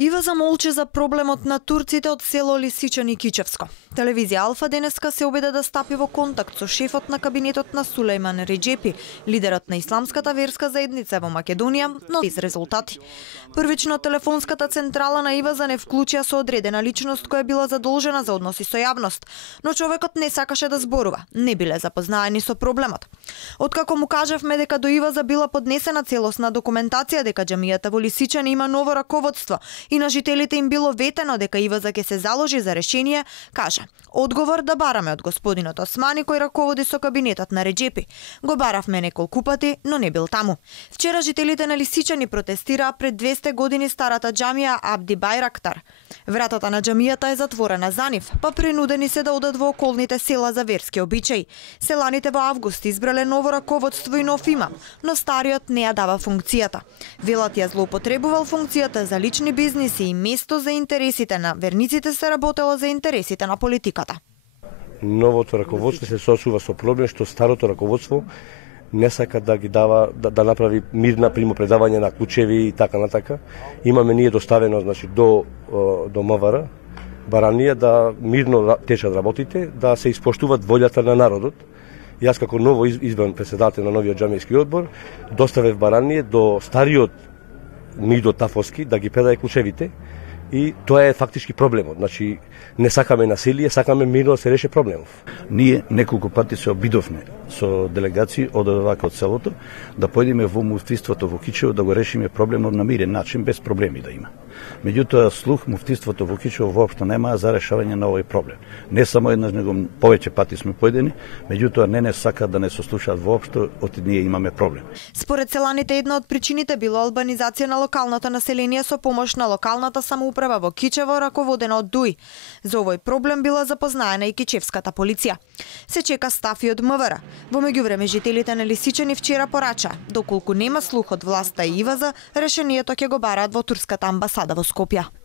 Ива замолчи за проблемот на турците од село Лисичан и Кичевско. Телевизија Алфа денеска се обиде да стапи во контакт со шефот на кабинетот на Сулејман Реджепи, лидерот на исламската верска заедница во Македонија, но без резултати. Првично телефонската централа на Ива за не вклучија со одредена личност која била задолжена за односи со јавност, но човекот не сакаше да зборува, не биле запознаени со проблемот. Откако му кажавме дека до Иваза била поднесена целосна документација дека џамијата во Лисичан има ново раководство и на жителите им било ветено дека Иваза ќе се заложи за решение, кажа: одговор да бараме од господинот Османи кој раководи со кабинетот на Реджепи. Го баравме неколку пати, но не бил таму. Вчера жителите на Лисичани протестираа пред 200 години старата џамија Абди Байрактар. Вратата на џамијата е затворена за нив, па принудени се да одат во околните села за верски обичаи. Селаните во август избрале ново раководство и нов имам, но стариот не ја дава функцијата. Велат ја злоупотребувал функцијата за лични бизниси и место за интересите на верниците се работело за интересите на политиката. Новото раководство се соочува со проблем што старото раководство не сака да ги дава да направи мирна примопредавање на клучеви и така натака. Имаме ние доставено до МВР баранија да мирно течат работите, да се испоштуваат волјата на народот. Јас како ново избран председател на новиот џамијски одбор доставев барање до стариот Мидо Тафоски да ги предаде клучевите и тоа е фактички проблемот. Значи не сакаме насилие, сакаме мирно да се реши проблемов. Ние неколку пати се обидовме со делегации од овака од селото да појдеме во муфтиството во Кичево да го решиме проблемот на мирен начин без проблеми да има. Меѓутоа слух муфтиството во Кичево воопшто нема за решавање на овој проблем. Не само еднаш, него повеќе пати сме појдени, меѓутоа не сака да не сослушаат воопшто, оти ние имаме проблем. Според селаните една од причините било албанизација на локалното население со помош на локалната самоуправа во Кичево раководена од ДУИ. За овој проблем била запознаена и кичевската полиција. Се чека став и од МВР. Во меѓувреме жителите на Лисичани вчера порача, доколку нема слух од власта и Иваза, решението ќе го бараат во турската амбасада во Скопје.